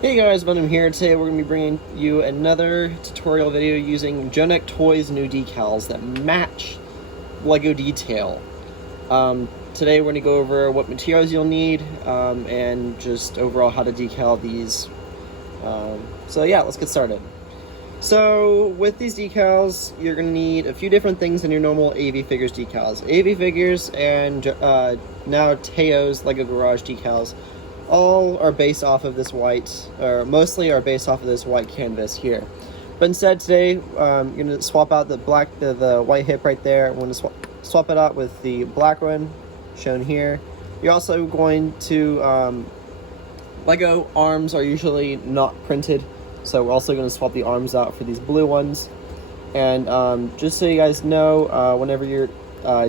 Hey guys, Venom here. Today we're going to be bringing you another tutorial video using Jonak Toys new decals that match LEGO detail. Today we're going to go over what materials you'll need and just overall how to decal these. So yeah, let's get started. So with these decals, you're going to need a few different things than your normal AV Figures decals. AV Figures and now Teo's LEGO Garage decals all are based off of this white, or mostly are based off of this white canvas here. But instead today, you're going to swap out the black, the white hip right there. I'm going to swap it out with the black one shown here. You're also going to, LEGO arms are usually not printed, so we're also going to swap the arms out for these blue ones. And just so you guys know, whenever you're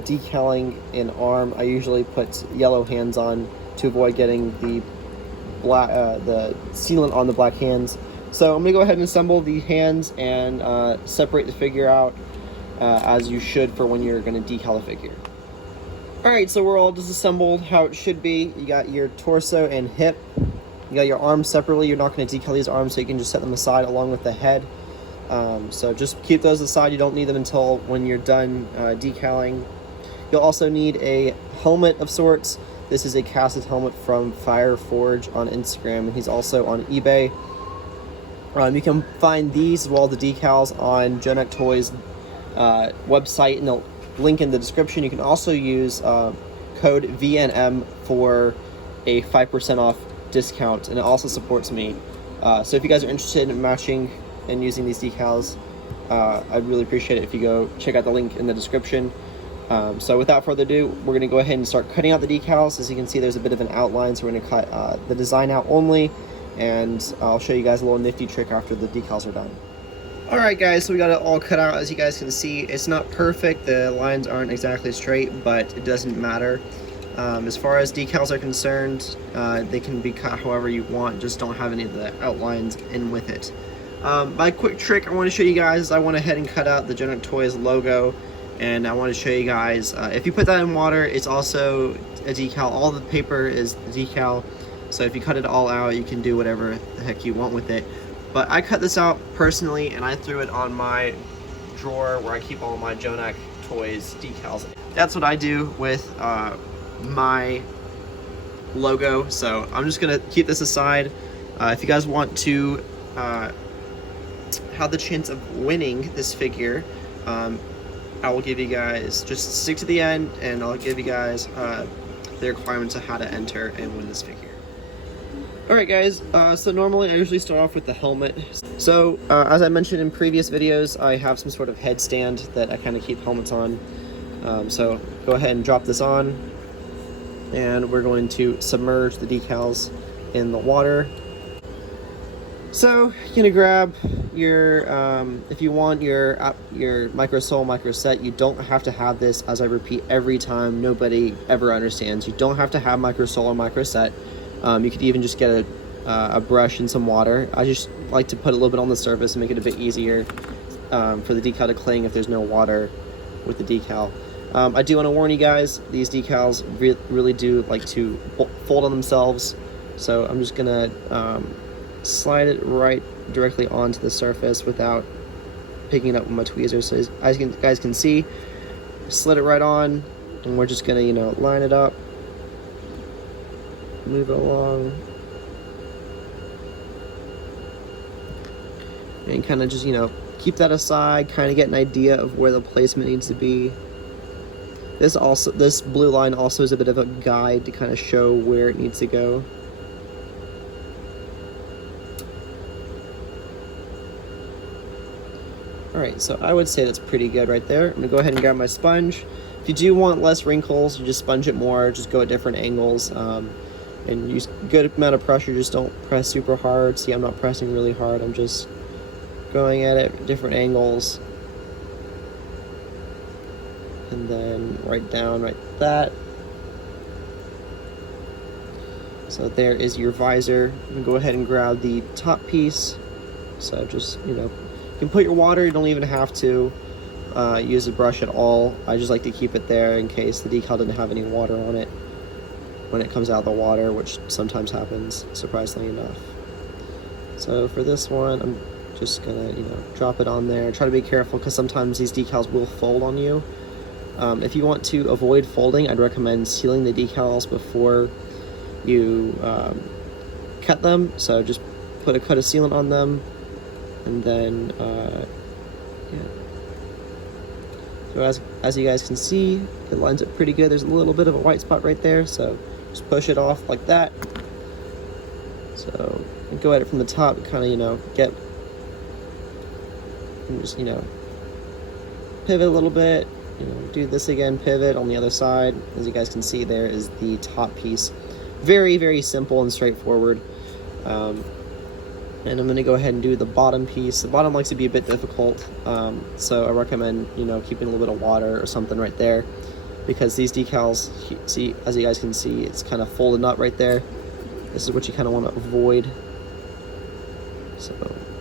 decaling an arm, I usually put yellow hands on to avoid getting the the sealant on the black hands. So I'm gonna go ahead and assemble the hands and separate the figure out as you should for when you're gonna decal the figure. Alright, so we're all disassembled how it should be. You got your torso and hip. You got your arms separately. You're not gonna decal these arms, so you can just set them aside along with the head. So just keep those aside. You don't need them until when you're done decaling. You'll also need a helmet of sorts. This is a casted helmet from Fireforge on Instagram, and he's also on eBay. You can find these as well as the decals on Jonak Toys website, and the link in the description. You can also use code VNM for a 5% off discount, and it also supports me. So if you guys are interested in matching and using these decals, I'd really appreciate it if you go check out the link in the description. So without further ado, we're going to go ahead and start cutting out the decals. As you can see, there's a bit of an outline, so we're going to cut the design out only, and I'll show you guys a little nifty trick after the decals are done. Alright guys, so we got it all cut out. As you guys can see, it's not perfect, the lines aren't exactly straight, but it doesn't matter. As far as decals are concerned, they can be cut however you want, just don't have any of the outlines in with it. My quick trick I want to show you guys, I went ahead and cut out the Jonak Toys logo. And I want to show you guys, if you put that in water, it's also a decal. All the paper is the decal, so if you cut it all out, you can do whatever the heck you want with it. But I cut this out personally, and I threw it on my drawer where I keep all my Jonak Toys decals. That's what I do with my logo, so I'm just going to keep this aside. If you guys want to have the chance of winning this figure, I will give you guys, just stick to the end, and I'll give you guys the requirements of how to enter and win this figure. Alright guys, so normally I usually start off with the helmet. So as I mentioned in previous videos, I have some sort of headstand that I kind of keep helmets on. So go ahead and drop this on, and we're going to submerge the decals in the water. So you're gonna grab your, if you want your micro sole, micro set, you don't have to have this, as I repeat every time, nobody ever understands. You don't have to have micro sole or micro set. You could even just get a brush and some water. I just like to put a little bit on the surface and make it a bit easier for the decal to cling if there's no water with the decal. I do want to warn you guys, these decals really do like to fold on themselves, so I'm just gonna slide it right directly onto the surface without picking it up with my tweezers. So as you guys can see, slid it right on, and we're just gonna, line it up, move it along, and kind of just, keep that aside, kind of get an idea of where the placement needs to be. This blue line also is a bit of a guide to kind of show where it needs to go. Alright, so I would say that's pretty good right there. I'm going to go ahead and grab my sponge. If you do want less wrinkles, you just sponge it more, just go at different angles, and use a good amount of pressure, just don't press super hard. See, I'm not pressing really hard, I'm just going at it at different angles. And then right down, right that. So there is your visor. You can go ahead and grab the top piece. So just, you can put your water, you don't even have to use a brush at all. I just like to keep it there in case the decal didn't have any water on it when it comes out of the water, which sometimes happens, surprisingly enough. So for this one, I'm just gonna, drop it on there. Try to be careful because sometimes these decals will fold on you. If you want to avoid folding, I'd recommend sealing the decals before you cut them. So just put a coat of sealant on them, and then yeah. So as you guys can see, it lines up pretty good. There's a little bit of a white spot right there, so just push it off like that. So go at it from the top and kind of get, and just pivot a little bit. Do this again, pivot on the other side. As you guys can see, there is the top piece. Very, very simple and straightforward. And I'm going to go ahead and do the bottom piece. The bottom likes to be a bit difficult, so I recommend keeping a little bit of water or something right there, because these decals, see, as you guys can see, it's kind of folded up right there. This is what you kind of want to avoid. So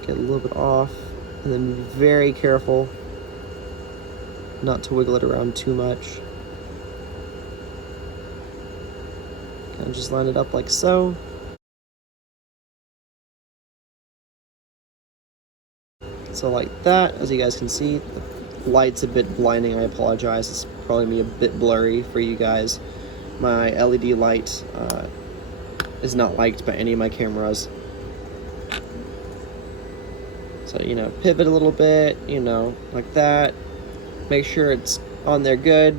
get a little bit off, and then be very careful not to wiggle it around too much. Kind of just line it up like so. So like that, as you guys can see, the light's a bit blinding. I apologize. It's probably gonna be a bit blurry for you guys. My LED light is not liked by any of my cameras. So, pivot a little bit, like that. Make sure it's on there good.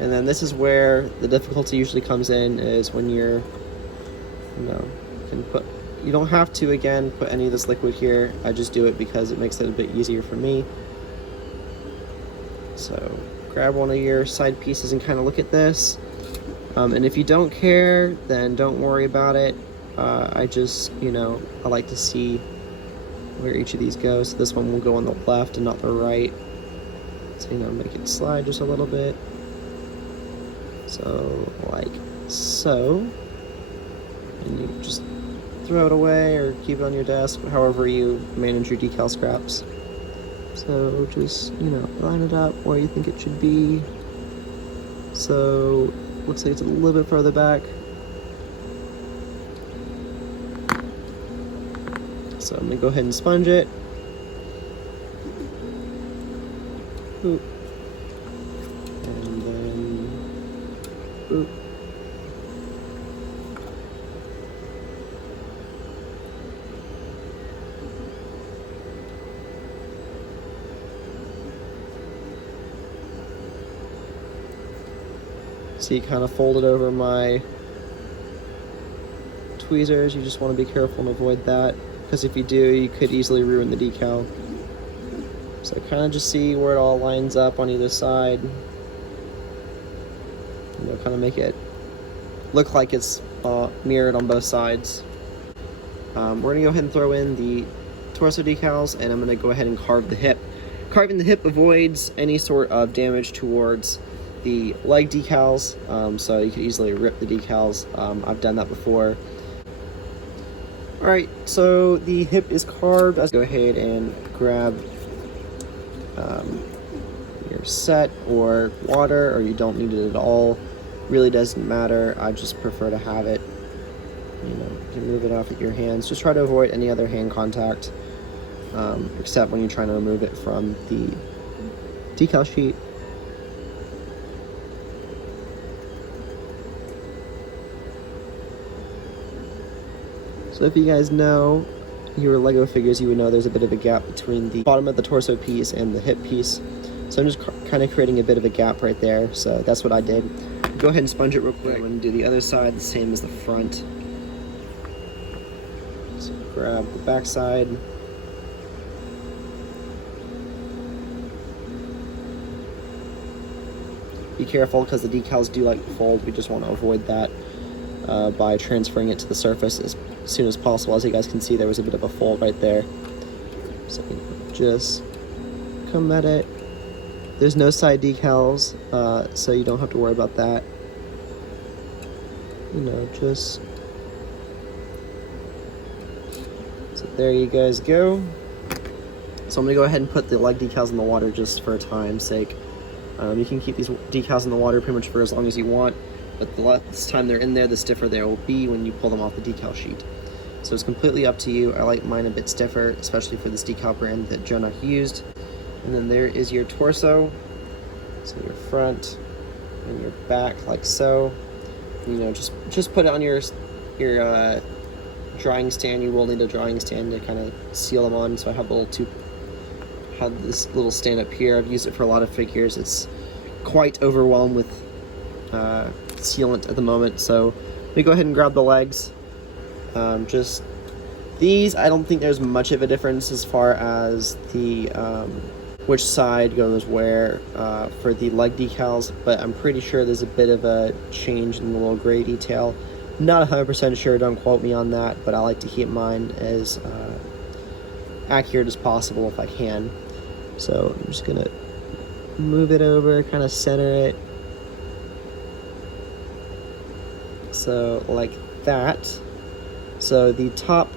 And then this is where the difficulty usually comes in, is when you're, you don't have to, again, put any of this liquid here. I just do it because it makes it a bit easier for me. So grab one of your side pieces and kind of look at this. And if you don't care, then don't worry about it. I just, I like to see where each of these goes. So this one will go on the left and not the right. So, make it slide just a little bit. So, like so. And you just throw it away or keep it on your desk, however you manage your decal scraps. So just, line it up where you think it should be. So, looks like it's a little bit further back. So I'm gonna go ahead and sponge it. Oop. And then, oop. See, kind of folded over my tweezers. You just want to be careful and avoid that, because if you do, you could easily ruin the decal. So kind of just see where it all lines up on either side. Kind of make it look like it's mirrored on both sides. We're going to go ahead and throw in the torso decals, and I'm going to go ahead and carve the hip. Carving the hip avoids any sort of damage towards the leg decals, so you could easily rip the decals. I've done that before. Alright, so the hip is carved. Let's go ahead and grab your set or water, or you don't need it at all. Really doesn't matter. I just prefer to have it. You can move it off with your hands. Just try to avoid any other hand contact, except when you're trying to remove it from the decal sheet. So if you guys know your Lego figures, you would know there's a bit of a gap between the bottom of the torso piece and the hip piece. So I'm just kind of creating a bit of a gap right there. So that's what I did. Go ahead and sponge it real quick. I'm going to do the other side the same as the front. So grab the back side. Be careful because the decals do like to fold. We just want to avoid that by transferring it to the surface as soon as possible. As you guys can see, there was a bit of a fold right there. So just come at it. There's no side decals, so you don't have to worry about that. Just... So there you guys go. So I'm going to go ahead and put the leg decals in the water just for time's sake. You can keep these decals in the water pretty much for as long as you want, but the less time they're in there, the stiffer they will be when you pull them off the decal sheet. So so it's completely up to you. I like mine a bit stiffer, especially for this decal brand that Jonak used. And then there is your torso, so your front and your back, like so. You know, just put it on your drying stand. You will need a drying stand to kind of seal them on. So I have this little stand up here. I've used it for a lot of figures. It's quite overwhelmed with sealant at the moment. So let me go ahead and grab the legs. Just these, I don't think there's much of a difference as far as the which side goes where for the leg decals, but I'm pretty sure there's a bit of a change in the little gray detail. Not 100% sure, don't quote me on that, but I like to keep mine as accurate as possible if I can. So I'm just gonna move it over, kind of center it. So like that. So the top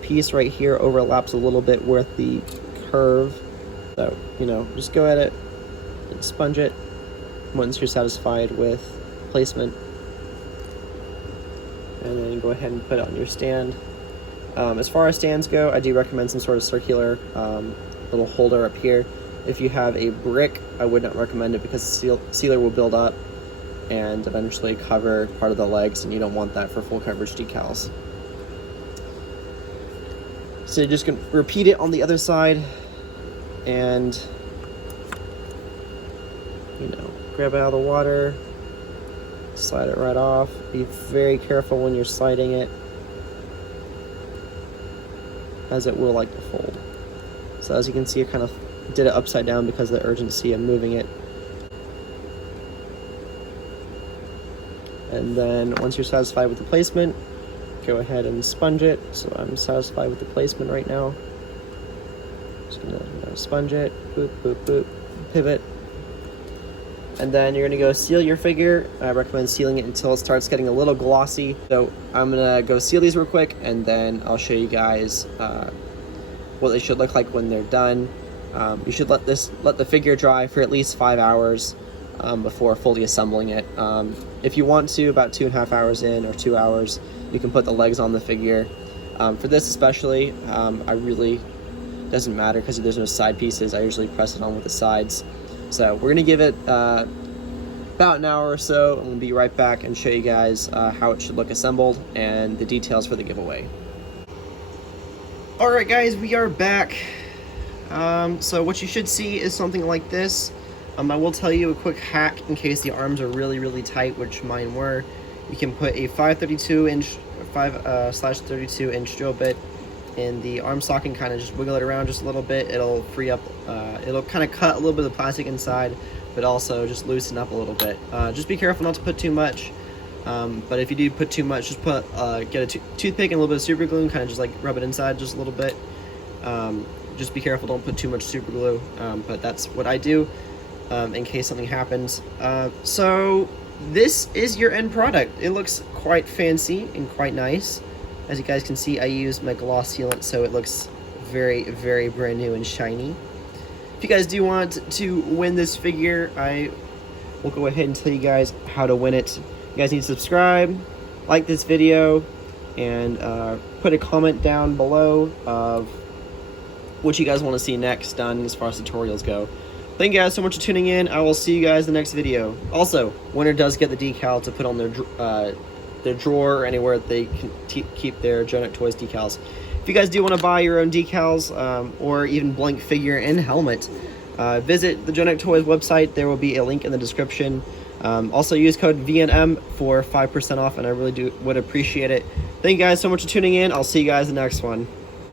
piece right here overlaps a little bit with the curve. So, you know, just go at it and sponge it once you're satisfied with placement. And then go ahead and put it on your stand. As far as stands go, I do recommend some sort of circular little holder up here. If you have a brick, I would not recommend it because the sealer will build up and eventually cover part of the legs, and you don't want that for full coverage decals. So you're just going to repeat it on the other side and, you know, grab it out of the water, slide it right off. Be very careful when you're sliding it, as it will like to fold. So as you can see, I kind of did it upside down because of the urgency of moving it. And then once you're satisfied with the placement, go ahead and sponge it. So I'm satisfied with the placement right now. Just gonna, you know, sponge it, boop, boop, boop, pivot. And then you're gonna go seal your figure. I recommend sealing it until it starts getting a little glossy. So I'm gonna go seal these real quick, and then I'll show you guys what they should look like when they're done. You should let the figure dry for at least 5 hours before fully assembling it. If you want to, about 2.5 hours in, or 2 hours, you can put the legs on the figure. For this especially, I really doesn't matter because there's no side pieces. I usually press it on with the sides. So we're gonna give it about an hour or so, and we'll be right back and show you guys how it should look assembled and the details for the giveaway. Alright guys, we are back. So what you should see is something like this. I will tell you a quick hack in case the arms are really tight, which mine were. You can put a 5/32 inch drill bit in the arm socket and kind of just wiggle it around just a little bit. It'll free up, it'll kind of cut a little bit of the plastic inside, but also just loosen up a little bit. Just be careful not to put too much. But if you do put too much, just put get a toothpick and a little bit of super glue and kind of just like rub it inside just a little bit. Just be careful, don't put too much super glue. But that's what I do in case something happens. So this is your end product. It looks quite fancy and quite nice. As you guys can see, I used my gloss sealant, so it looks very brand new and shiny. If you guys do want to win this figure, I will go ahead and tell you guys how to win it. You guys need to subscribe, like this video, and put a comment down below of what you guys want to see next done as far as tutorials go. Thank you guys so much for tuning in. I will see you guys in the next video. Also, winner does get the decal to put on their drawer or anywhere they can keep their Jonak Toys decals. If you guys do want to buy your own decals or even blank figure and helmet, visit the Jonak Toys website. There will be a link in the description. Also use code VNM for 5% off, and I really would appreciate it. Thank you guys so much for tuning in. I'll see you guys in the next one.